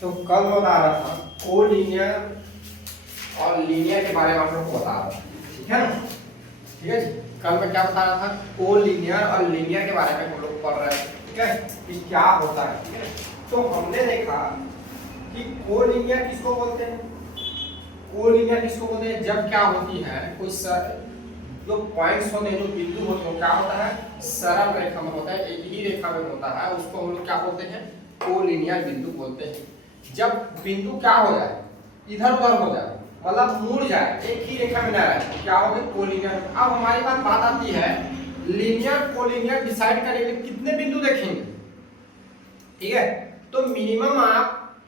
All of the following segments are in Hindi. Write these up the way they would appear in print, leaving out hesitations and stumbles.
तो कल मैं बता रहा था कोलिनियर और लीनियर के बारे में आप लोग को बता रहा था, ठीक है ना। ठीक है जी, कल मैं क्या बता रहा था, कोलिनियर और लीनियर के बारे में हम लोग पढ़ रहे हैं, ठीक है, कि क्या होता है। ठीक है, तो हमने देखा कि कोलिनियर किसको बोलते हैं। कोलिनियर किसको बोलते हैं, जब क्या होती है कोई जो पॉइंट्स होते हैं, जो बिंदु होते हैं, क्या होता है, सरल रेखा में होता है, एक ही रेखा में होता है, उसको हम लोग क्या बोलते हैं, कोलिनियर बिंदु बोलते हैं। जब बिंदु क्या हो जाए, इधर उधर हो जाए, मतलब मुड़ जाए, एक ही रेखा में ना रहे, क्या हो गया, कोलिनियर। अब हमारी बात आती है लीनियर कोलिनियर डिसाइड करने के लिए कितने बिंदु देखेंगे। ठीक है, तो मिनिमम आप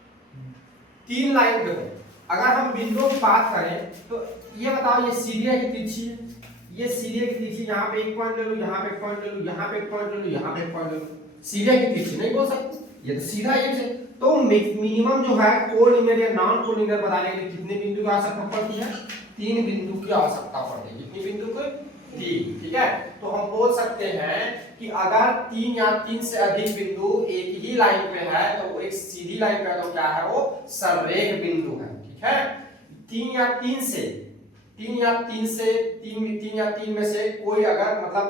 3 लाइन देखो। अगर हम बिंदुओं की बात करें तो ये बताओ, ये सीधी है कि तिरछी है, ये सीधी है कि तिरछी, यहाँ पे एक पॉइंट ले लो, यहाँ पे एक पॉइंट ले लो, यहाँ पे एक पॉइंट ले लो, यहाँ पे एक पॉइंट ले लो, सीधी है कि तिरछी नहीं बोल सकते, ये तो सीधा है। तो मिनिमम जो है कोलिनियर या नॉन कोलिनियर बताने के लिए कितने बिंदु की आवश्यकता पड़ती है, 3 बिंदु की आवश्यकता पड़ती है। कितनी बिंदु को, 3। ठीक है, तो हम बोल सकते हैं कि अगर 3 या 3 से अधिक बिंदु एक ही लाइन पे है तो वो एक सीधी लाइन पे, तो क्या है, वो सररेख बिंदु है। ठीक है, 3 या 3 से 3 या 3 से 3 या 3 में से कोई अगर मतलब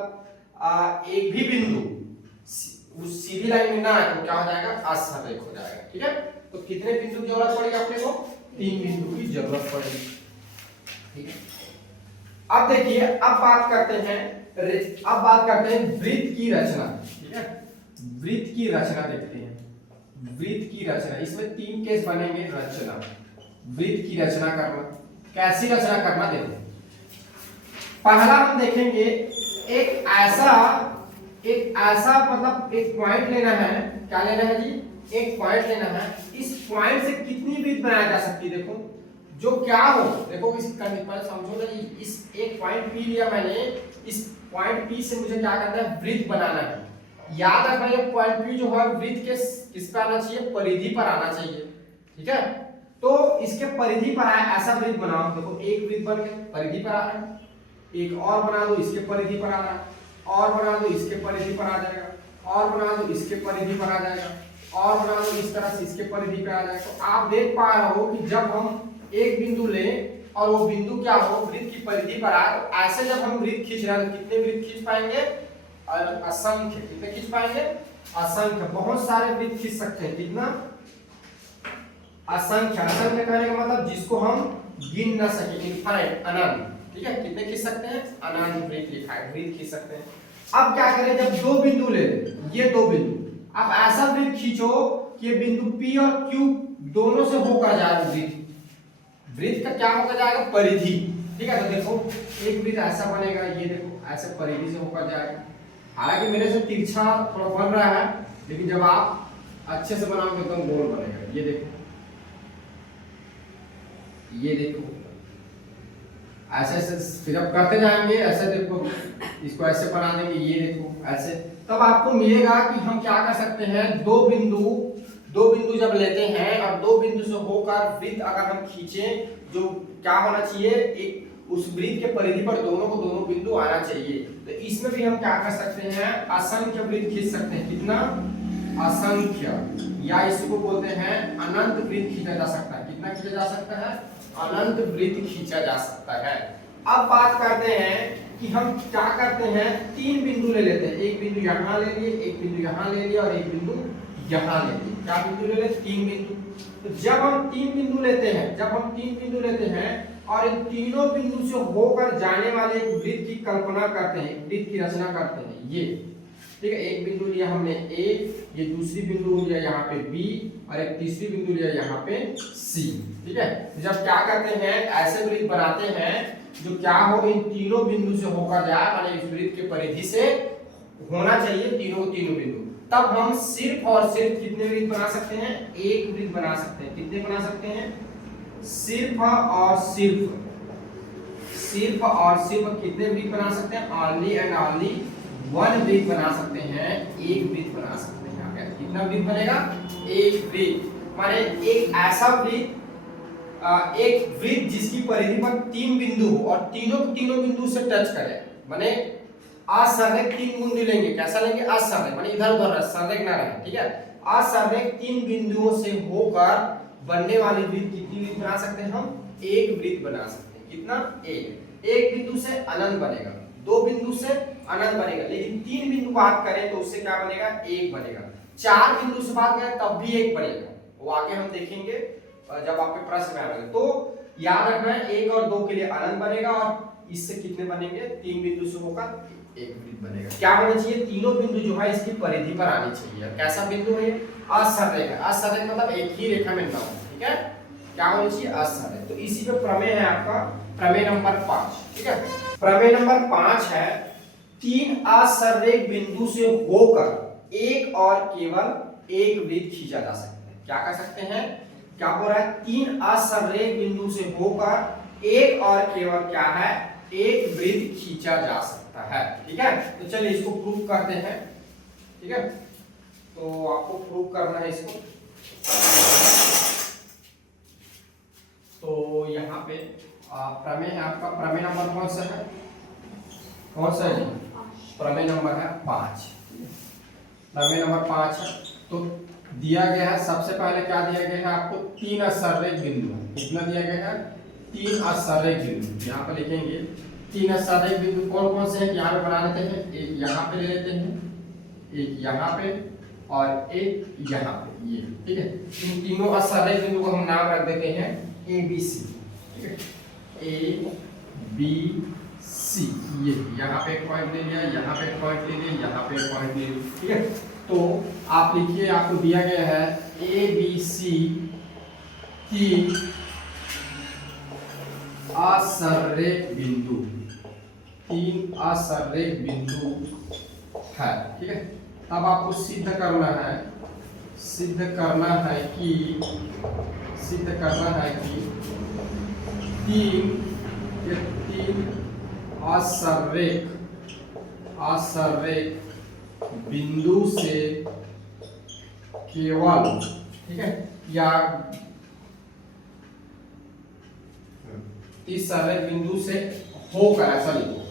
एक भी बिंदु उस सीधी लाइन में ना है तो क्या हो जाएगा, असररेख हो जाएगा। ठीक है, तो कितने बिंदु की जरूरत पड़ेगी अपने को, 3 बिंदु की जरूरत पड़ेगी। ठीक है, अब देखिए, अब बात करते हैं वृत्त की रचना। ठीक है, वृत्त की रचना देखते हैं, वृत्त की रचना, इसमें 3 केस बनेंगे। रचना, वृत्त की रचना करना, कैसी रचना करना, देखो पहला हम देखेंगे एक ऐसा मतलब एक पॉइंट लेना है। क्या लेना है जी, एक पॉइंट लेना है। इस पॉइंट से कितनी वृत्त बनाई जा सकती है, देखो जो क्या हो, देखो इस पर समझो ना, इस एक पॉइंट P लिया मैंने, इस पॉइंट P से मुझे क्या करना है, वृत्त बनाना है। याद रखना, ये पॉइंट P जो है वृत्त के किस पर आना चाहिए, परिधि पर आना चाहिए। ठीक है, तो इसके परिधि पर आए ऐसा वृत्त बनाओ। देखो एक वृत्त बन गया, परिधि पर आ रहा है, एक और बना दो, इसके परिधि पर आ रहा है, और बना दो, इसके परिधि पर आ जाएगा, और बना दो, इसके परिधि पर आ जाएगा, और बना दो, इस तरह से इसके परिधि पर आ जाएगा। तो आप देख पा रहे हो कि जब हम एक बिंदु लें और वो बिंदु क्या हो, वृत्त की परिधि पर आए, तो ऐसे जब हम वृत्त खींच रहे हैं तो कितने वृत्त खींच पाएंगे, असंख्य। कितने खींच पाएंगे, असंख्य, बहुत सारे वृत्त खींच सकते हैं। कितना, असंख्य। असंख्य कहने का मतलब जिसको हम गिन न सके, इनफाइनाइट, अनंत। ठीक है, कितने खींच सकते हैं, अनंत वृत्त लिखा है, वृत्त खींच सकते हैं। अब क्या करें, जब 2 बिंदु ले, ये 2 बिंदु, अब ऐसा वृत्त खींचो कि बिंदु P और Q दोनों से होकर जाए वृत्त। वृत्त का क्या होकर जाएगा, परिधि। ठीक है, तो देखो एक वृत्त ऐसा बनेगा, ये देखो ऐसे परिधि से होकर जाएगा। हालांकि मेरे से तिरछा थोड़ा बन रहा है, लेकिन जब आप अच्छे से बनाओगे तो गोल बनेगा। ये देखो, ये देखो, ऐसे ऐसे फिर अब करते जाएंगे, ऐसे देखो, इसको ऐसे बना देंगे, ये देखो ऐसे, तब आपको मिलेगा कि हम क्या कर सकते हैं, दो बिंदु जब लेते हैं और 2 बिंदु से होकर वृत्त अगर हम खींचें, जो क्या होना चाहिए, एक उस वृत्त के परिधि पर दोनों बिंदु आना चाहिए। तो इसमें भी हम क्या कर सकते हैं, असंख्य वृत्त खींच सकते हैं। कितना, असंख्य, या इसको बोलते हैं अनंत वृत्त खींचा जा सकता है। कितना खींचा जा सकता है, अनंत वृत्त खींचा जा सकता है। अब बात करते हैं कि हम क्या करते हैं, 3 बिंदु ले लेते हैं। एक बिंदु यहाँ ले लिए, एक बिंदु यहाँ ले लिया और एक बिंदु यहाँ ले लिए। क्या बिंदु ले लेते, 3 बिंदु। तो जब हम 3 बिंदु लेते हैं और इन तीनों बिंदु से होकर जाने वाले एक वृत्त की कल्पना करते हैं, वृत्त की रचना करते हैं। ये ठीक है, एक बिंदु लिया हमने A, ये दूसरी बिंदु लिया यहाँ पे B, और एक तीसरी बिंदु लिया यहाँ पे C। ठीक है, जब क्या करते हैं, ऐसे वृत्त बनाते हैं जो क्या हो, इन तीनों बिंदु से होकर जाए, माने इस वृत्त के परिधि से होना चाहिए तीनों बिंदु। तब हम सिर्फ और सिर्फ कितने वृत्त बना सकते हैं, एक वृत्त बना सकते हैं। कितने बना सकते हैं, सिर्फ और सिर्फ कितने वृत्त बना सकते हैं, ओनली एंड ओनली 1 वृत्त बना सकते हैं, एक वृत्त बना सकते हैं। कितना वृत्त बनेगा, एक वृत्त, माने एक ऐसा वृत्त, एक वृत्त जिसकी परिधि पर 3 बिंदु हो और तीनों बिंदु से टच करे, माने असंरेख 3 बिंदु लेंगे। कैसा लेंगे, असंरेख, माने इधर उधर संरेख ना रहे। ठीक है, असंरेख 3 बिंदुओं से होकर बनने वाली वृत्त कितनी वृत्त बना सकते हैं हम? एक वृत्त बना सकते हैं। कितना? एक बिंदु से अनंत बनेगा, 2 बिंदु से अनंत बनेगा, लेकिन 3 बिंदु बात करें तो उससे क्या बनेगा? एक बनेगा। 4 बिंदु से बात करें तब भी एक बनेगा, वो आगे हम देखेंगे जब आपके प्रश्न में आएगा। तो याद रखना है 1 और 2 के लिए अनंत बनेगा और इससे कितने बनेंगे? 3 बिंदु से होकर एक वृत्त बनेगा। क्या होना चाहिए? तीनों बिंदु जो है इसकी परिधि पर आनी चाहिए। कैसा बिंदु है? असंरेख। असंरेख मतलब एक ही रेखा में ना हो, ठीक है? क्या होना चाहिए? असंरेख। तो इसी पे प्रमेय है आपका, प्रमेय नंबर 5, ठीक है? प्रमेय नंबर 5 है 3 असंरेख बिंदु से होकर एक और केवल एक वृत्त खींचा जा सकता है। क्या कर सकते हैं? क्या हो रहा है? 3 असंरेख बिंदु से होकर एक और केवल क्या है? एक वृत्त खींचा जा सकता है, ठीक है? तो चलिए इसको प्रूव करते हैं, ठीक है? तो आपको प्रूव करना है इसको। तो यहाँ पे प्रमेय है आपका, प्रमेय नंबर कौन सा है? कौन सा है? प्रमेय नंबर है 5। प्रमेय नंबर 5 है। तो दिया गया है, सबसे पहले क्या दिया गया है आपको? 3 असंरेख बिंदु। कितना दिया गया है? 3 असंरेख बिंदु। यहाँ पे लिखेंगे 3 असंरेख बिंदु कौन कौन से हैं? यहाँ पे बना लेते हैं, एक यहाँ पे ले लेते हैं, एक यहाँ पे और एक यहाँ पे, ये, ठीक है? इन तीनों असंरेख बिंदु को हम नाम रख देते हैं ए बी सी, ठीक है? ए बी सी, ये यहाँ पे एक पॉइंट ले लिया, यहाँ पे एक पॉइंट ले लिया, यहाँ पे एक पॉइंट ले लिया, ठीक है? तो आप लिखिए, आपको दिया गया है ए बी सी 3 असंरेख बिंदु, 3 असंरेख बिंदु है, ठीक है? अब आपको सिद्ध करना है, सिद्ध करना है कि 3 असंरेख बिंदु से केवल, ठीक है? या इस असंरेख बिंदु से होकर, ऐसा लिखो,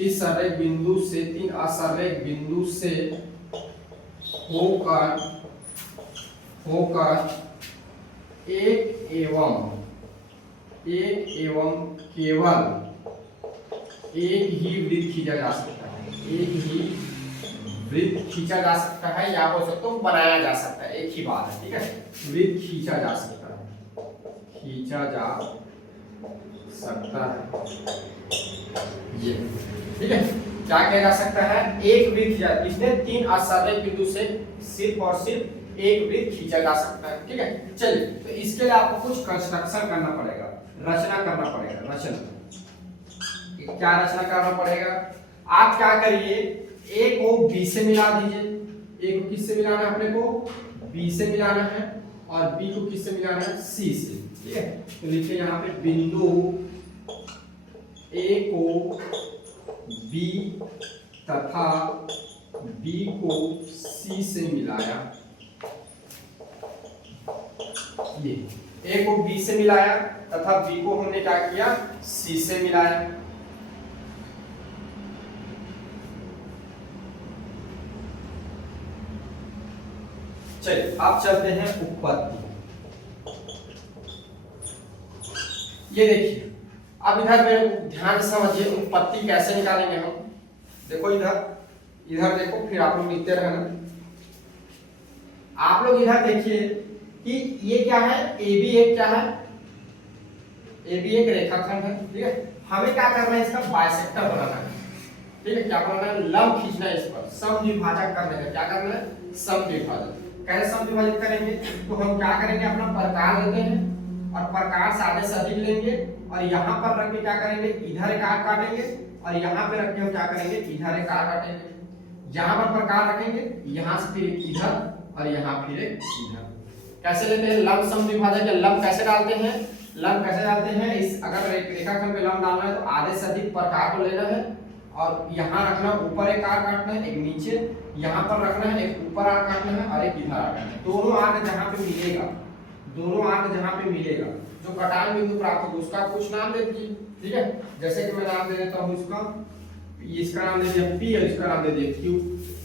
इस असंरेख बिंदु से 3 असंरेख बिंदु से होकर एक एवं केवल एक ही वृत्त खींचा जा सकता है, एक ही वृत्त खींचा जा सकता है, या हो सकता है बनाया जा सकता है, एक ही बात है, ठीक है? वृत्त खींचा जा सकता है, खींचा जा सकता है, ये, ठीक है? क्या किया जा सकता है? एक वृत्त, इसने 3 असंरेख बिंदु से सिर्फ और सिर्फ एक वृत्त खींचा जा सकता है, ठीक है? चलिए, तो इसके लिए आपको कुछ कंस्ट्रक्शन करना पड़ेगा, रचना करना पड़ेगा। रचना, क्या रचना करना पड़ेगा? आप क्या करिए, ए को बी से मिला दीजिए। ए को किससे मिलाना है? अपने को बी से मिलाना है, और बी को किससे मिलाना है? सी से, ठीक है? तो लिखिए यहाँ पे बिंदु ए को बी तथा बी को सी से मिलाया, ये ए को बी से मिलाया तथा बी को हमने क्या किया? सी से मिलाया। चलिए अब चलते हैं उत्पत्ति। ये देखिए, अब इधर मेरे ध्यान से समझिए, उत्पत्ति कैसे निकालेंगे हम। देखो इधर देखो, फिर आप लोग लिखते रहना। आप लोग इधर देखिए कि ये क्या है? ए बी एक क्या है? ए बी एक रेखाखंड है, ठीक है? हमें क्या करना है? इसका बाइसेक्टर बनाना है, ठीक है? क्या बनाना है? लंब खींचना है इस पर, समद्विभाजक करने का। क्या करना है? समद्विभाजक। कैसे समद्विभाजित करेंगे? तो हम क्या करेंगे? अपना प्रकार लेते हैं और प्रकार से आधे से अधिक लेंगे, और यहाँ पर रख के क्या करेंगे? इधर एक आर्क काटेंगे, और यहाँ पे रख के हम क्या करेंगे? इधर एक आर्क काटेंगे। यहाँ पर प्रकार रखेंगे, यहाँ से फिर इधर, और यहाँ फिर एक इधर। कैसे लेते हैं? लंब समद्विभाजक। लंब कैसे डालते हैं? लंब कैसे डालते हैं? इस अगर रेखाखंड पे लंब डालना है तो आधे से अधिक प्रकार को लेना है, और यहाँ रखना, ऊपर एक आर्क काटना है, एक नीचे, यहाँ पर रखना है, एक ऊपर आर्क काटना है और एक इधर आर्क काटना है। दोनों आर्क जहाँ पे मिलेगा, दोनों आर्क जहाँ पे मिलेगा, जो कटान बिंदु प्राप्त होगा उसका कुछ नाम दे दीजिए, ठीक है? जैसे कि मैं नाम दे देता हूँ इसका नाम दे दिया P और इसका नाम दे दिया Q।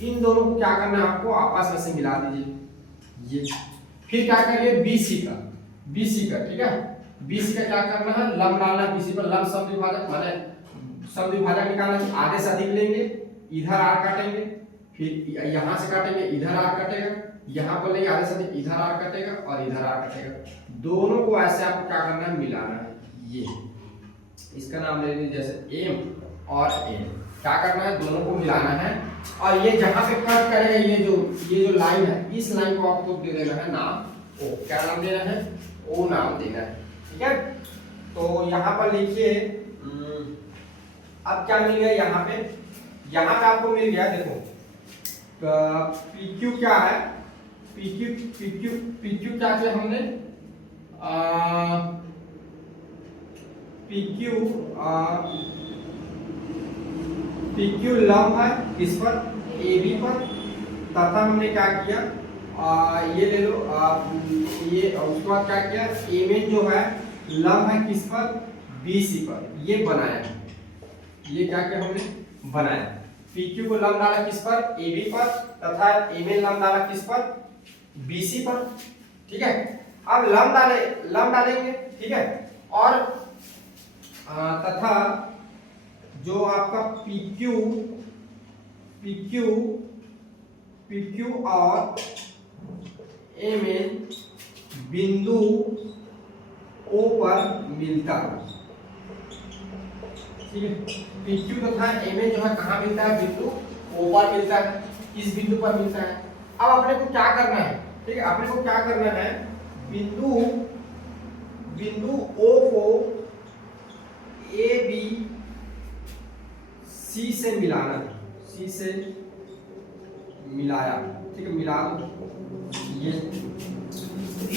इन दोनों को क्या करना है? आपको आपस में से मिला दीजिए। ये फिर क्या करिए BC का, ठीक है। BC का क्या करना है, लंब डालना है BC पर, लंब समद्विभाजक माने समद्विभाजक निकालना है, आधे से अधिक लेंगे, इधर r काटेंगे, फिर यहां से काटेंगे, इधर r कटेगा, यहां पर लेंगे आधे से अधिक, इधर r कटेगा और इधर r कटेगा। दोनों को ऐसे आपको क्या करना है, मिलाना है। ये इसका नाम ले लीजिए जैसे M और N, क्या करना है, दोनों को मिलाना है। और ये जहां पे कट करेगा, ये जो लाइन है, इस लाइन को आपको दे देना है नाम O। क्या नाम देना है, O नाम देना है, ठीक है। तो यहाँ पर लिखिए, अब क्या मिल गया यहाँ पे आपको मिल गया, देखो PQ क्या है, PQ क्या किया हमने, PQ लंब है किस पर, AB पर, तथा हमने क्या किया, ये ले लो, ये उसके बाद क्या किया, AB जो है लंब है किस पर, BC पर, ये बनाया, ये क्या किया हमने, बनाया। PQ को लंब डाला किस पर, AB पर, तथा AB लंब डाला किस पर, BC पर, ठीक है। अब लंब डालेंगे, ठीक है। और तथा जो आपका PQ और MN बिंदु O पर मिलता है, ठीक है। PQ तथा MN जो है कहाँ मिलता है, बिंदु O पर मिलता है, इस बिंदु पर मिलता है। अब अपने को क्या करना है, ठीक है, अपने को क्या करना है, बिंदु O को AB C से मिलाना है, C से मिलाया, ठीक है, मिला दो। ये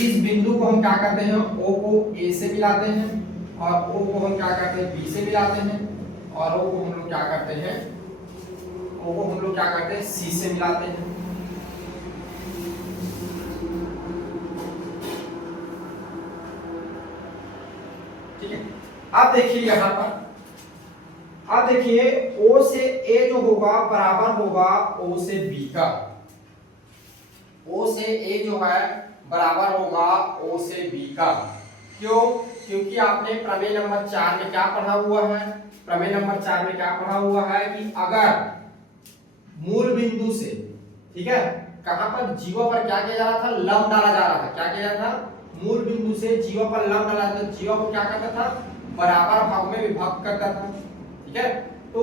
इस बिंदु को हम क्या करते हैं, O को A से मिलाते हैं, और O को हम क्या करते हैं, B से मिलाते हैं, और O को हम लोग क्या करते हैं, C से मिलाते हैं। ठीक है। अब देखिए यहां पर, अब देखिए O से A जो होगा बराबर होगा O से B का, O से A जो है बराबर होगा O से B का। क्यों? क्योंकि आपने प्रमेय नंबर 4 में क्या पढ़ा हुआ है, प्रमेय नंबर 4 में क्या पढ़ा हुआ है कि अगर मूल बिंदु से, ठीक है, कहां पर, जीवा पर क्या किया जा रहा था, लंब डाला जा रहा था। क्या किया जा रहा था, मूल बिंदु से जीवा पर लंब डाला था, जीवा को क्या करता था, बराबर भाग में विभक्त करता था, ठीक है। तो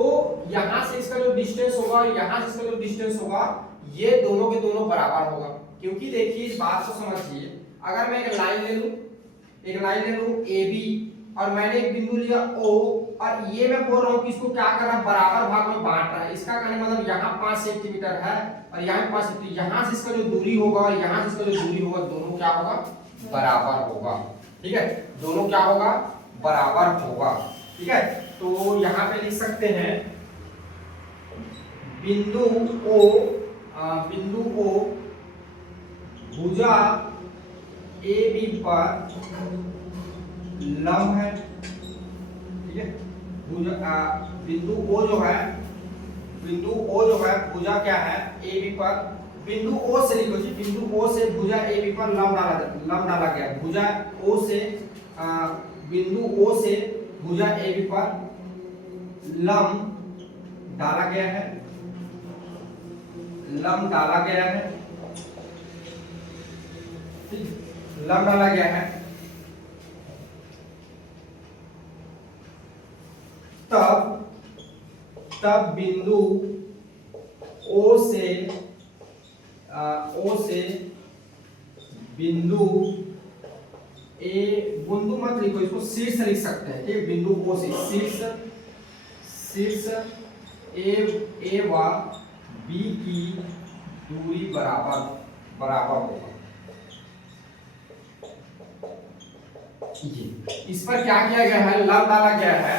यहां से इसका जो डिस्टेंस होगा, यहां से इसका जो डिस्टेंस होगा, ये दोनों के दोनों बराबर होगा। क्योंकि देखिए इस बात को समझिए, अगर मैं एक लाइन ले लूं AB, और मैंने एक बिंदु लिया O, और ये मैं बोल रहा हूं कि इसको क्या करना, बराबर भाग में बांट रहा है। इसका कहने मतलब यहाँ 5 सेंटीमीटर है और यहाँ 5 सेंटीमीटर, यहाँ से इसका जो दूरी होगा और यहाँ से इसका जो दूरी होगा, दोनों क्या होगा, बराबर होगा, ठीक है, दोनों क्या होगा, बराबर होगा, ठीक है। तो यहाँ पे लिख सकते हैं बिंदु O भुजा AB पर लंब है, ठीक है। बिंदु O जो है भुजा क्या है, AB पर, बिंदु O से लिखो जी, बिंदु O से भुजा AB पर लंब डाला गया, भुजा O से बिंदु O से भुजा AB पर लंब डाला गया है, लंब डाला गया है, लंब डाला गया है। तब बिंदु O से बिंदु A, बिंदु मत लिखो, इसको शीर्ष लिख सकते हैं, ठीक, बिंदु O से शीर्ष A व B की दूरी बराबर होगा। इस पर क्या किया गया है, लंब डाला गया है,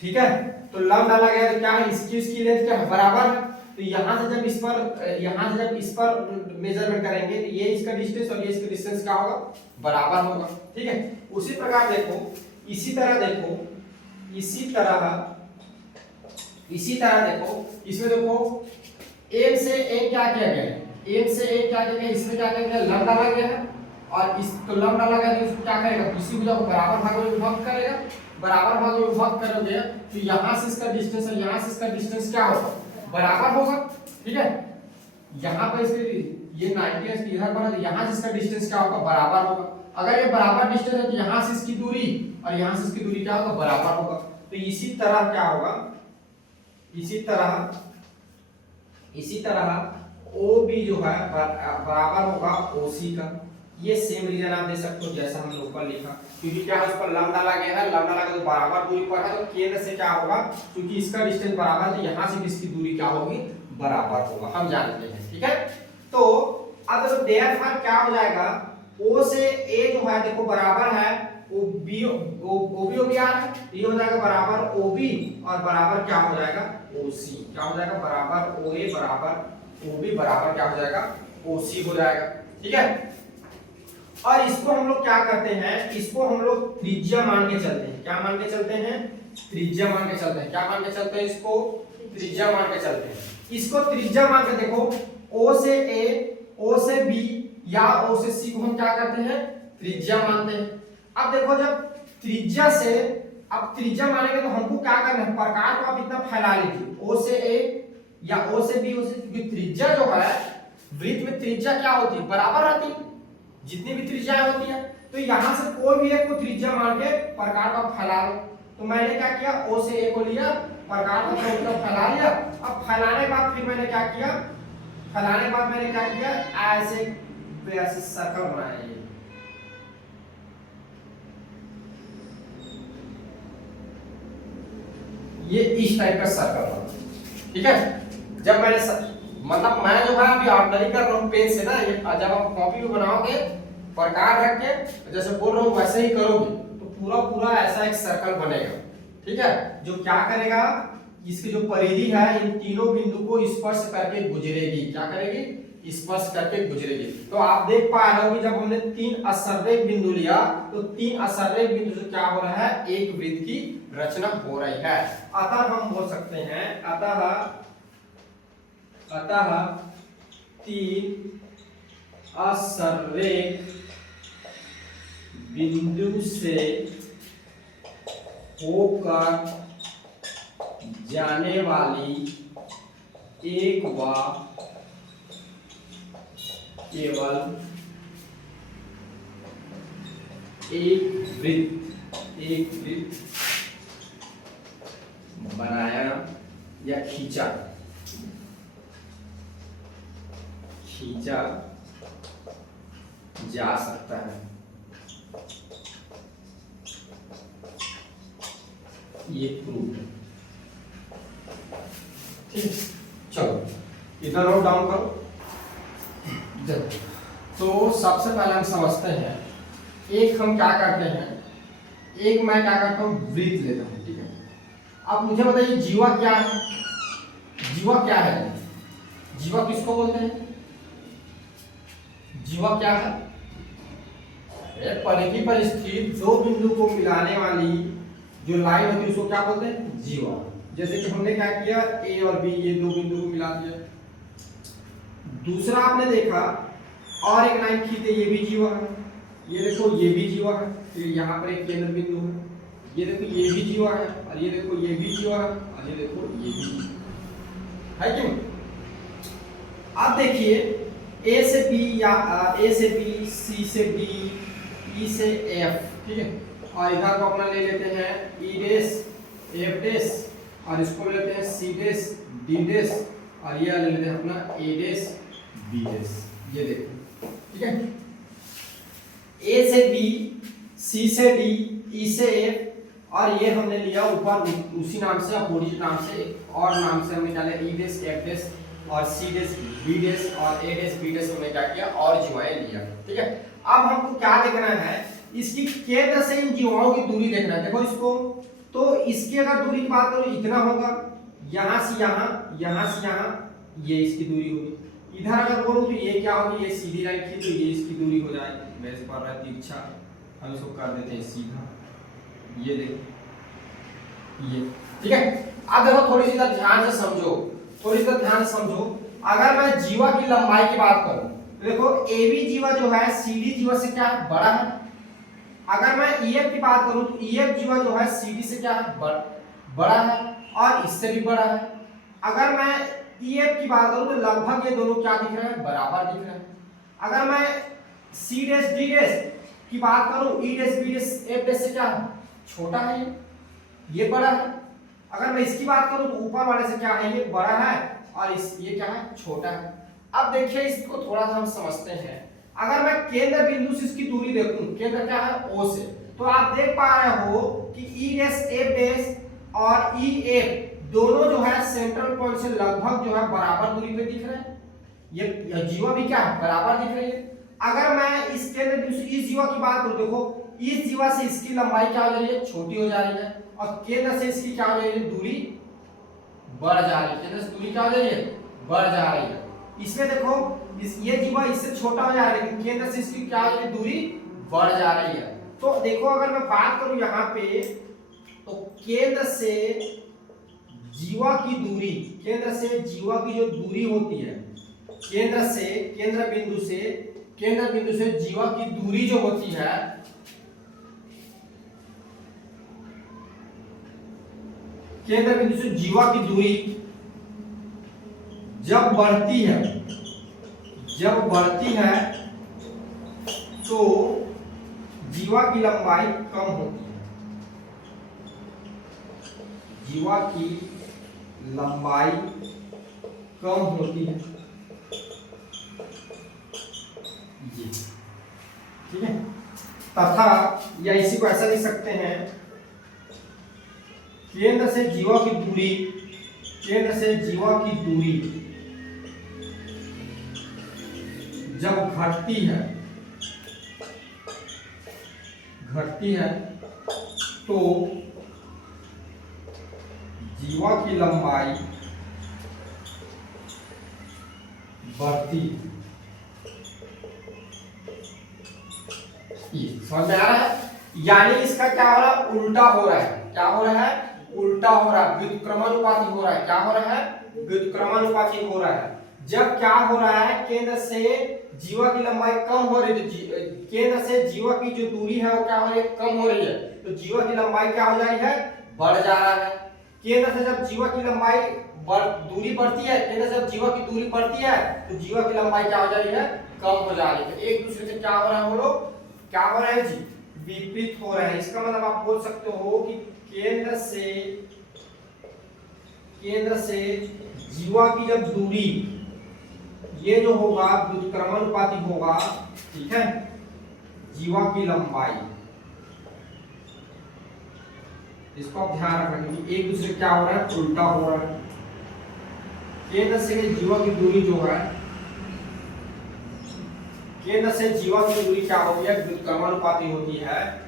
ठीक है। तो लंब डाला गया तो क्या है, इसकी लेंथ क्या है, बराबर। तो यहाँ से जब इस पर मेजरमेंट करेंगे तो ये इसका डिस्टेंस और ये इसका डिस्टेंस क्या होगा, बराबर होगा, ठीक है। उसी प्रकार देखो, इसी तरह देखो, इसमें देखो M से N क्या किया गया है, 1 से 1 क्या करेगा, इसमें क्या करेगा, लंब डाला गया है और इस तो लंब डाला गया तो इसको क्या करेगा, इसी को जब बराबर भागों में विभक्त करेगा, बराबर भागों में विभक्त करोगे तो यहाँ से इसका डिस्टेंस और यहाँ से इसका डिस्टेंस क्या होगा, बराबर होगा। ठीक है, यहाँ पर इसके ये 90 इधर बना तो यहाँ से इसका डिस्टेंस क्या होगा, बराबर होगा। अगर ये बराबर डिस्टेंस है तो यहाँ से इसकी दूरी और यहाँ से इसकी दूरी क्या होगा, बराबर होगा। तो इसी तरह क्या होगा, इसी तरह OB जो है बराबर होगा OC का। ये सेम रीजन आप दे सकते हो जैसा हम लोग पर लिखा, क्योंकि क्या है उस पर लंब डाला गया है, लंब डाला गया तो बराबर दूरी पर है, तो केंद्र से क्या होगा, क्योंकि इसका डिस्टेंस बराबर है तो यहाँ से भी इसकी दूरी क्या होगी, बराबर होगा, हम जानते हैं। ठीक है, तो अब तो देयरफॉर क्या हो जाएगा, O से A जो है देखो बराबर है OB है, ये हो जाएगा बराबर OB और बराबर क्या हो जाएगा OC, क्या हो जाएगा बराबर OA बराबर OB बराबर क्या हो जाएगा OC हो जाएगा। ठीक है, और इसको हम लोग क्या करते हैं, इसको हम लोग त्रिज्या मान के चलते हैं। क्या मान के चलते हैं, त्रिज्या मान के चलते हैं। क्या मान के चलते हैं, इसको त्रिज्या मान के चलते हैं। इसको त्रिज्या मान के देखो, O से A, O से B या O से C को हम क्या करते हैं, त्रिज्या मानते हैं। अब देखो जब त्रिज्या से, अब त्रिज्या मानेंगे तो हमको क्या करना है, प्रकार को आप इतना फैला लीजिए, O से A या O से B, O से, क्योंकि त्रिज्या जो है वृत्त में त्रिज्या क्या होती है, बराबर रहती है जितनी भी त्रिज्याएं होती है। तो यहां से कोई भी एक को त्रिज्या मान के प्रकार का फैला लो। तो मैंने क्या किया, O से A को लिया, प्रकार को फैला लिया। अब फैलाने के बाद फिर मैंने क्या किया, फैलाने के बाद मैंने क्या किया, ऐसे सर्कल बनाया, ये इस टाइप का सर्कल बना। ठीक है, जब मैंने मतलब मैं जो है अभी ऑर्डनरी कर रहा हूँ पेन से ना, ये जब आप कॉपी में बनाओगे प्रकार रख के जैसे बोल रहा हूँ वैसे ही करोगे तो पूरा पूरा ऐसा एक सर्कल बनेगा। ठीक है, जो क्या करेगा, इसकी जो परिधि है इन तीनों बिंदु को स्पर्श करके गुजरेगी। क्या करेगी, स्पर्श करके गुजरेगी। तो आप देख पा रहे हो कि जब हमने 3 असररेख बिंदु लिया तो 3 असररेख बिंदु से क्या हो रहा है, एक वृत्त की रचना हो रही है। अतः हम बोल सकते हैं, अतः 3 असररेख बिंदु से होकर जाने वाली एक व केवल एक वृत्त बनाया या खींचा जा सकता है। ये प्रूफ है। ठीक, चलो इधर नोट डाउन करो। तो सबसे पहले हम समझते हैं, एक हम क्या करते हैं, एक मैं क्या करता हूँ, वृत्त लेता हूँ। ठीक है, अब मुझे बताइए जीवा क्या है, जीवा क्या है, जीवा किसको बोलते हैं, जीवा क्या है, परिधि पर स्थित दो बिंदु को मिलाने वाली जो लाइन होती है उसको क्या बोलते हैं, जीवा। जैसे कि हमने क्या किया, ए और बी ये दो बिंदु को मिला दिया। दूसरा आपने देखा और एक लाइन खींचे, ये भी जीवा है, ये देखो ये भी जीवा है, फिर यहाँ पर एक केंद्र बिंदु है, ये देखो ये भी जीवा है, और ये देखो ये भी जीवा है, और ये देखो ये भी है क्यों। अब देखिए ए से बी या ए से बी, सी से डी, ई से एफ, ठीक है, और इधर को अपना ले लेते हैं ई डैश, एफ डैश, और इसको ले लेते हैं सी डैश, डी डैश, और ये ले लेते हैं अपना ए डैश, बी डैश। ये देखो, ठीक है, ए से बी, सी से डी, ई से एफ, और ये हमने लिया ऊपर उसी नाम से, अपोजिट नाम से और नाम से हमने क्या लिया, ई डैश, एफ डैश और सी डैश, बी डैश और ए डैश, बी डैश हमने क्या किया और जीवाएं लिया। ठीक है, अब हमको क्या देखना है, इसकी केंद्र से इन जीवाओं की दूरी देखना है। देखो इसको, तो इसकी अगर दूरी की बात करो इतना होगा, यहाँ से यहाँ, यहाँ से यहाँ, ये इसकी दूरी होगी। इधर अगर बोलूं तो ये क्या होगी, ये सीधी लाइन खींच, तो ये इसकी दूरी हो जाएगी। वैसे पर रहती इच्छा हम इसको कर देते हैं सीधा, ये देखो ये, ठीक है। अब देखो थोड़ी सी ध्यान से समझो, थोड़ी सी ध्यान से समझो, अगर मैं जीवा की लंबाई की बात करूं तो देखो AB जीवा जो है CD जीवा से क्या है, बड़ा है। अगर मैं EF की बात करूं तो EF जीवा जो है CD से क्या है, बड़ा है और इससे भी बड़ा है। अगर मैं EF की बात करूं तो लगभग ये दोनों क्या दिख रहे हैं, बराबर दिख रहे हैं। अगर मैं C डैश D डैश की बात करूं, E dash B dash F dash से क्या है, छोटा है, ये बड़ा है। अगर मैं इसकी बात करूं तो ऊपर वाले से क्या है, ये बड़ा है और ये क्या है, छोटा है। अब देखिए इसको थोड़ा सा हम समझते हैं। अगर मैं केंद्र बिंदु से इसकी दूरी देखूं, केंद्र क्या है, O से, तो आप देख पा रहे हो कि E डैश F डैश और EF दोनों जो है सेंट्रल पॉइंट से लगभग जो है बराबर दूरी पे दिख रहे हैं। ये जीवा भी क्या है, बराबर दिख रही है। अगर मैं इस केंद्र बिंदु से इस जीवा की बात करूं, देखो इस जीवा से इसकी लंबाई क्या हो जा रही है, छोटी हो जा रही है और केंद्र से इसकी क्या हो जा रही है, दूरी बढ़ जा रही है। केंद्र से दूरी क्या हो जा रही है, बढ़ जा रही है। इसमें देखो ये जीवा इससे छोटा हो जा रहा है लेकिन केंद्र से इसकी क्या हो जा रही है, दूरी बढ़ जा रही है। तो देखो अगर मैं बात करूं यहाँ पे तो केंद्र से जीवा की दूरी, केंद्र से जीवा की जो दूरी होती है, केंद्र बिंदु से जीवा की दूरी जो होती है, केंद्र बिंदु से जीवा की दूरी जब बढ़ती है तो जीवा की लंबाई कम होती है। जीवा की लंबाई कम होती है, ठीक है। तथा या इसी को ऐसा लिख सकते हैं, केंद्र से जीवा की दूरी जब घटती है तो जीवा की लंबाई बढ़ती है। समझ में आ रहा है? यानी इसका क्या हो रहा है, उल्टा हो रहा है। क्या हो रहा है, उल्टा हो रहा है, व्युत्क्रमानुपाती हो रहा है। क्या हो रहा है, व्युत्क्रमानुपाती हो रहा है। जब क्या हो रहा है, केंद्र से जीवा की लंबाई कम हो रही है, केंद्र से जीवा की जो दूरी है वो क्या हो रही है, कम हो रही है, तो जीवा की लंबाई क्या हो जा रही है, बढ़ जा रहा है। केंद्र से जब जीवा की लंबाई दूरी बढ़ती है, केंद्र से जब जीवा की दूरी बढ़ती है तो जीवा की लंबाई क्या हो जा रही है, कम हो जा रही है। एक दूसरे से क्या हो रहा है, वो लोग क्या हो रहा है जी, विपरीत हो रहा है। इसका मतलब आप बोल सकते हो कि केंद्र से जीवा की जब दूरी, ये जो होगा व्युत्क्रमानुपाती होगा, ठीक है, जीवा की लंबाई। इसको आप ध्यान रखना क्योंकि एक दूसरे क्या हो रहा है, उल्टा हो रहा है। केंद्र से जीवा की दूरी जो है, केंद्र से जीवा की दूरी क्या होती है, व्युत्क्रमानुपाती होती है।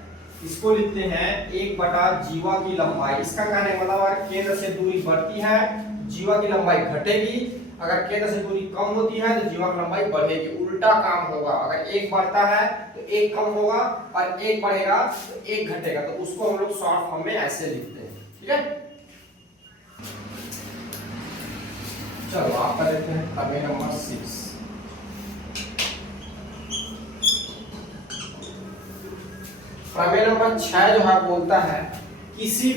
इसको लिखते हैं 1 जीवा की लंबाई। इसका कहने का मतलब अगर केंद्र से दूरी बढ़ती है जीवा की लंबाई घटेगी, अगर केंद्र से दूरी कम होती है तो जीवा की लंबाई बढ़ेगी। उल्टा काम होगा, अगर एक बढ़ता है तो एक कम होगा और एक बढ़ेगा तो एक घटेगा। तो उसको हम लोग शॉर्ट फॉर्म में ऐसे लिखते हैं, ठीक है। चलो आप कर लेते हैं प्रमेय नंबर 6। प्रमेय नंबर 6 जो है बोलता है किसी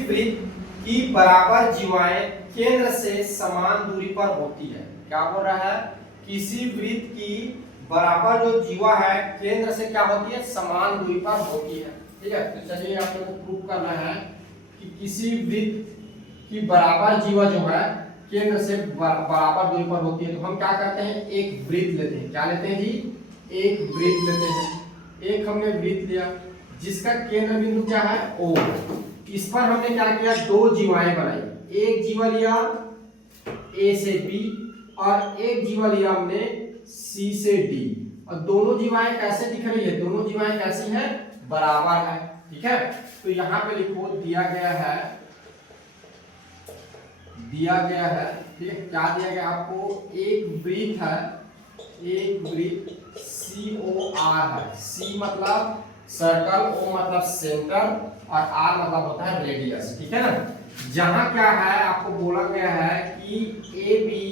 वृत्त की बराबर जीवाएं केंद्र से समान दूरी पर होती है। क्या बोल रहा है, किसी वृत्त की बराबर जो जीवा है केंद्र से क्या होती है, समान दूरी पर होती है, ठीक है। तो चलिए आप लोगों को प्रूव करना है कि किसी वृत्त की बराबर जीवा जो है केंद्र से बराबर दूरी पर होती है। तो हम क्या करते हैं, एक वृत्त लेते हैं। क्या लेते हैं जी, एक वृत्त लेते हैं। एक हमने वृत्त लिया जिसका केंद्र बिंदु क्या है, O। इस पर हमने क्या किया, दो जीवाएं बनाई। एक जीवा लिया A से B और एक जीवा लिया हमने C से D। और दोनों जीवाएं कैसे दिख रही है, दोनों जीवाएं कैसी हैं, बराबर है, ठीक है। तो यहाँ पे लिखो दिया गया है, ठीक है। क्या दिया गया आपको, एक वृत्त है, एक वृत्त COR है। C मतलब सर्कल, O मतलब सेंटर और R मतलब होता है रेडियस, ठीक है ना। जहां क्या है आपको बोला गया है कि ए बी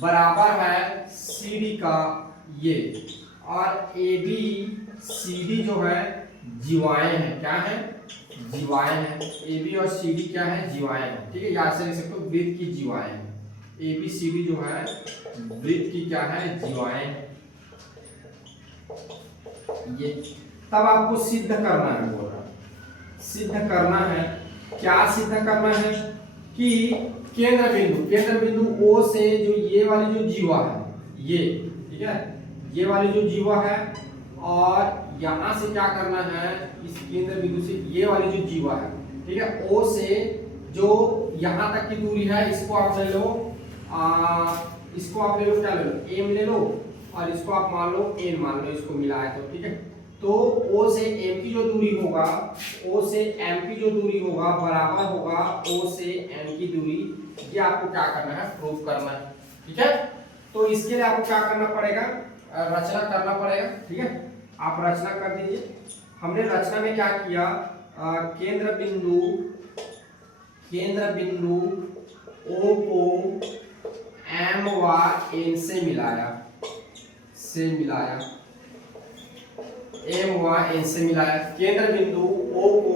बराबर है सी डी का ये, और ए बी सी डी जो है जीवाएं हैं। क्या है? जीवाएं हैं। ए बी और सी डी क्या है? जीवाएं हैं। ठीक है, याद से लिख सकते हो वृत्त की जीवाएं हैं। ए बी सी डी जो है वृत्त की क्या है? जीवाएं हैं। ये तब आपको सिद्ध करना है, बोल रहा सिद्ध करना है। क्या सिद्ध करना है? कि केंद्र बिंदु ओ से जो ये वाली जो जीवा है, ये ठीक है, ये वाली जो जीवा है, और यहां से क्या करना है? इस केंद्र बिंदु से ये वाली जो जीवा है, ठीक है, ओ से जो यहां तक की दूरी है, इसको आप ले लो, इसको आप ले लो, क्या ले लो? एम ले लो, और इसको आप मान लो एन मान लो, इसको मिलाए तो ठीक है। तो O से M की जो दूरी होगा, O से M की जो दूरी होगा बराबर होगा O से M की दूरी। ये आपको क्या करना है? प्रूव करना है। ठीक है, तो इसके लिए आपको क्या करना पड़ेगा? रचना करना पड़ेगा। ठीक है, आप रचना कर दीजिए। हमने रचना में क्या किया? केंद्र बिंदु O को M व N से मिलाया, एम व एन से मिलाया। केंद्र बिंदु O को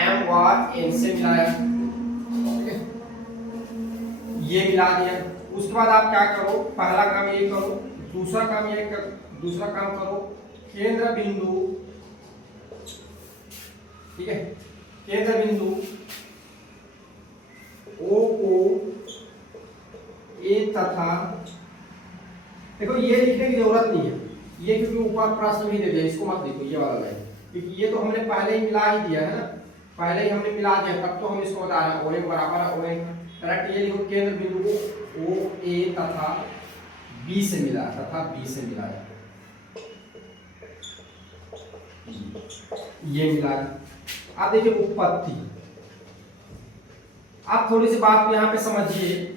M व N से मिलाया। ठीक है, ये मिला दिया। उसके बाद आप क्या करो? पहला काम ये करो, दूसरा काम करो। केंद्र बिंदु, ठीक है, केंद्र बिंदु O को A तथा, देखो ये लिखने की जरूरत नहीं है, ये क्योंकि ऊपर प्रश्न भी दे दिया, इसको मत लिखो ये वाला लाइन, क्योंकि ये तो हमने पहले ही मिला ही दिया है ना, पहले ही हमने मिला दिया, तब तो हम इसको बता रहे हैं ओ एम बराबर है ओ एम। करेक्ट, ये लिखो केंद्र बिंदु को ओ ए तथा बी से मिलाया, ये मिला। अब देखिए उत्पत्ति, आप थोड़ी सी बात को यहाँ पे समझिए।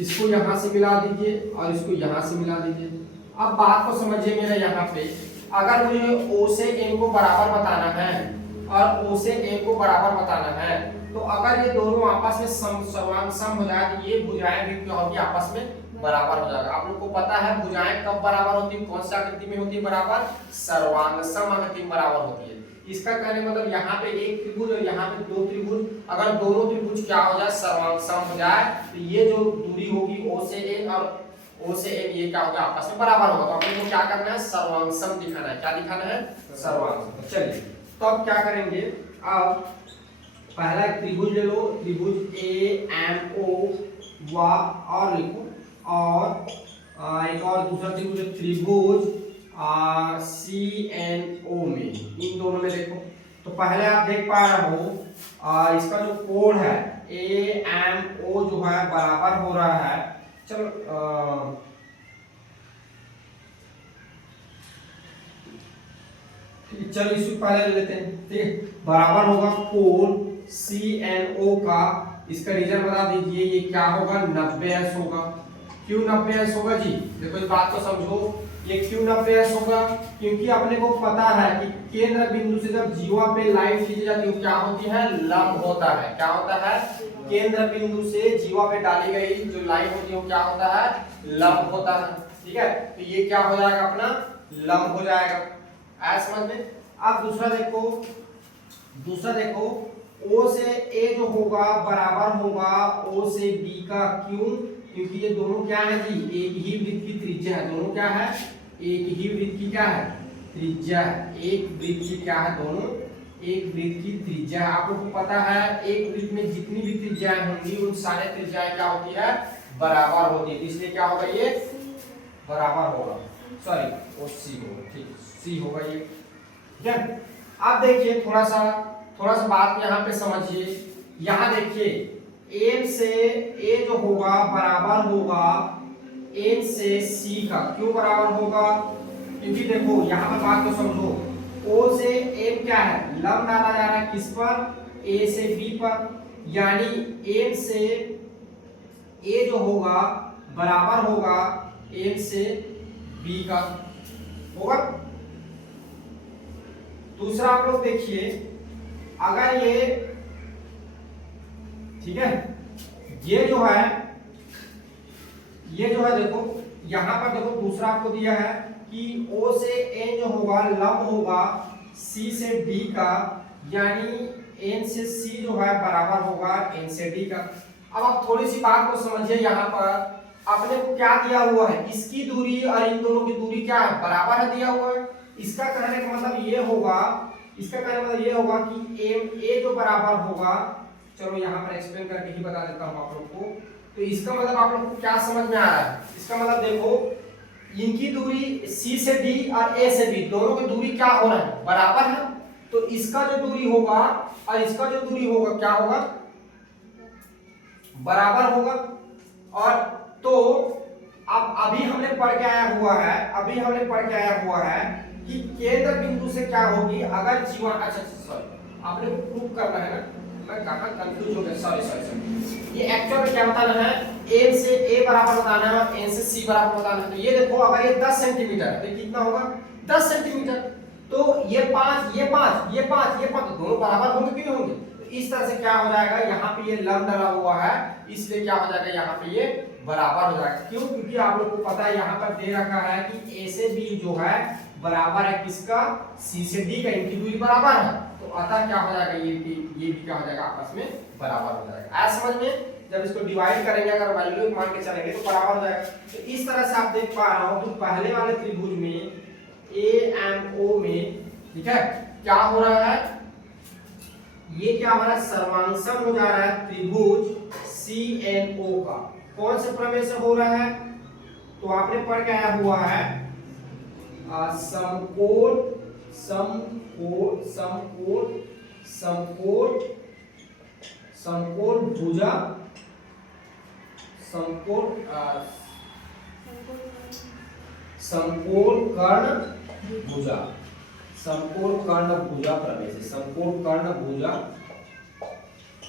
इसको यहाँ से मिला दीजिए और इसको यहाँ से मिला दीजिए। अब बात को समझिए मेरा, यहाँ पे अगर मुझे O से M को बराबर बताना है और O से M को बराबर बताना है, तो अगर ये दोनों आपस में सम हो जाए तो ये भुजाएं भी क्या होगी? आपस में बराबर हो जाएगा। आप लोग को पता है भुजाएं कब बराबर होती है? कौन सी आकृति में होती है बराबर? सर्वांग सम आकृति में बराबर होती है। इसका कहने मतलब यहाँ पे एक त्रिभुज और यहाँ पे दो त्रिभुज, अगर दोनों त्रिभुज क्या हो जाए? सर्वांग सम हो जाए, तो ये जो दूरी होगी O से M और O से M, ये क्या होगा? आपस में बराबर होगा। तो अपन को क्या करना है? सर्वांग सम दिखाना है। क्या दिखाना है? सर्वांग सम। चलिए तो अब क्या करेंगे? अब पहला एक त्रिभुज ले लो, त्रिभुज AMO व और लिखो, और एक और दूसरा त्रिभुज CNO में, इन दोनों में देखो। तो पहले आप देख पा रहे हो इसका जो कोण है AMO जो है बराबर हो रहा है, चलो चलो इसको पहले ले लेते हैं। ठीक है, बराबर होगा कोण CNO का, इसका रीजन बता दीजिए, ये क्या होगा? 90° होगा। क्यों 90° होगा जी? देखो इस बात को समझो, ये क्यों 90° होगा? क्योंकि अपने को पता है कि केंद्र बिंदु से जब जीवा पे लाइन खींची जाती है क्या होती है? लंब होता है। क्या होता है? केंद्र बिंदु से जीवा पे डाली गई जो लाइन होती है वो क्या होता है? लंब होता है। ठीक है, तो ये क्या हो जाएगा? अपना लंब हो जाएगा। आया समझ में? अब दूसरा देखो, O से A जो होगा बराबर होगा O से B का। क्यों? क्योंकि ये दोनों क्या है जी? एक ही वृत्त की त्रिज्या है। दोनों क्या है? एक ही वृत्त की क्या है? त्रिज्या है। एक वृत्त की क्या है? दोनों एक वृत्त की त्रिज्या है। आप लोग को पता है एक वृत्त में जितनी भी त्रिज्याएं होंगी उन सारे त्रिज्याएं क्या होती है? बराबर होती है। इसलिए क्या होगा? ये बराबर होगा, सॉरी वो सी होगा। ठीक, सी होगा ये। ठीक है, अब देखिए थोड़ा सा बात यहाँ पे समझिए। यहाँ देखिए M से A जो होगा बराबर होगा N से C का। क्यों बराबर होगा? क्योंकि देखो यहाँ पर बात को समझो, O से M क्या है? लंब डाला जा रहा है किस पर? A से B पर, यानी M से A जो होगा बराबर होगा M से B का होगा। दूसरा आप लोग देखिए, अगर ये ठीक है। ये जो है देखो यहां पर देखो दूसरा आपको दिया है कि O से N जो होगा लंब होगा C से D का, यानी N से C जो है बराबर होगा N से D का। अब आप थोड़ी सी बात को समझिए, यहाँ पर आपने क्या दिया हुआ है, इसकी दूरी और इन दोनों की दूरी क्या है, बराबर है दिया हुआ है। इसका कहने का मतलब ये होगा, कि ए जो बराबर होगा, चलो यहाँ पर एक्सप्लेन करके ही बता देता हूँ आप लोग को। तो इसका मतलब आप लोग को क्या समझ में आ रहा है, इसका मतलब देखो इनकी दूरी C से D और A से B दोनों की दूरी क्या हो रहा है, बराबर है। तो इसका जो दूरी होगा और इसका जो दूरी होगा क्या होगा, बराबर होगा। और तो अब अभी हमने पढ़ के आया हुआ है कि केंद्र बिंदु से क्या होगी अगर जीवा, अच्छा सॉरी आपने प्रूफ करना है ना, मैं कहाँ कंफ्यूज हो गया, सॉरी ये एक्चुअल में क्या बताना है, n से a बराबर बताना है और n से c बराबर बताना है। तो ये देखो अगर ये 10 सेंटीमीटर है तो कितना होगा 10 सेंटीमीटर, तो ये 5 दोनों बराबर होंगे कि नहीं होंगे। तो इस तरह से क्या हो जाएगा, यहाँ पे ये लंब डला हुआ है इसलिए क्या हो जाएगा, यहाँ पे ये बराबर हो जाएगा। क्यों, क्योंकि आप लोग को पता है यहाँ पर दे रखा है कि a से b जो है बराबर है किसका, C से D का, इनकी दूरी बराबर है। तो अतः क्या हो जाएगा, ये भी क्या हो जाएगा, आपस में बराबर हो जाएगा। आज समझ में, जब इसको डिवाइड करेंगे अगर वैल्यू मान के चलेंगे तो बराबर हो जाएगा। तो इस तरह से आप देख पा रहे हो कि पहले वाले त्रिभुज में AMO में, ठीक है, क्या हो रहा है, ये क्या हो रहा है, सर्वांशम हो जा रहा है त्रिभुज CNO का। कौन से प्रमेय से हो रहा है, तो आपने पढ़ के आया हुआ है समकोण भुजा, समकोण कर्ण भुजा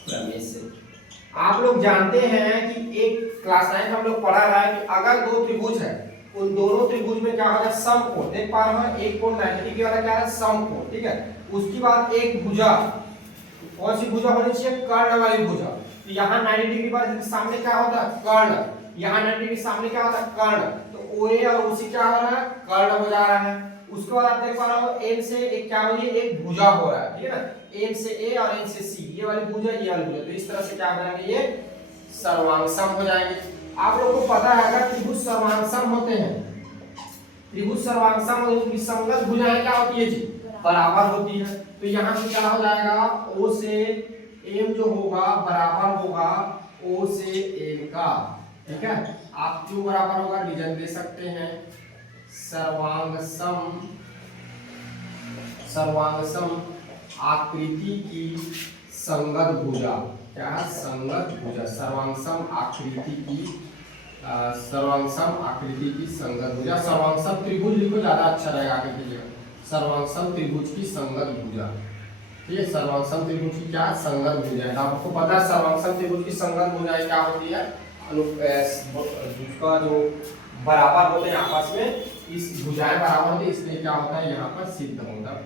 प्रमेय से। आप लोग जानते हैं कि एक क्लास 9 में हम लोग पढ़ा रहा है कि अगर दो त्रिभुज है, उन दोनों त्रिभुज में क्या होगा, समकोण। देख पा रहे हो एक कोण 90 डिग्री वाला क्या है, समकोण, ठीक है। उसके बाद एक भुजा, कौन सी भुजा होनी चाहिए, कर्ण वाली भुजा। तो यहाँ 90 डिग्री पर सामने क्या होता है, कर्ण, यहाँ 90 डिग्री सामने क्या होता है, कर्ण। तो OA और OC क्या हो रहा है, कर्ण हो जा रहा है। उसके बाद आप देख पा रहे हो N से एक क्या हो रही है, एक भुजा हो रहा है, ठीक है ना, N से A और N से C, ये वाली भुजा, ये वाली भुजा। तो इस तरह से क्या हो जाएंगे, ये सर्वांगसम हो जाएंगे। आप लोगों को पता है अगर त्रिभुज सर्वांगसम होते हैं, तो विसंगत भुजाएं क्या होती है जी, बराबर होती है। तो यहाँ से क्या हो जाएगा, O से M जो होगा बराबर होगा O से M का, ठीक है। आप क्यों बराबर होगा, रीजन दे सकते हैं, सर्वांगसम आकृति की संगत भुजा, क्या है, संगत भुजा, सर्वांगसम आकृति की संगत भुजा। सर्वांगसम त्रिभुज लिखो, ज्यादा अच्छा रहेगा आगे के लिए। सर्वांगसम त्रिभुज की संगत भुजा, ठीक है। सर्वांगसम त्रिभुज की क्या, संगत भुजा है। आपको पता है सर्वांगसम त्रिभुज की संगत भुजा क्या होती है, उसका जो बराबर होते हैं आपस में, इस भुजाएं बराबर होती है, इसलिए क्या होता है यहाँ पर सिद्ध होता है।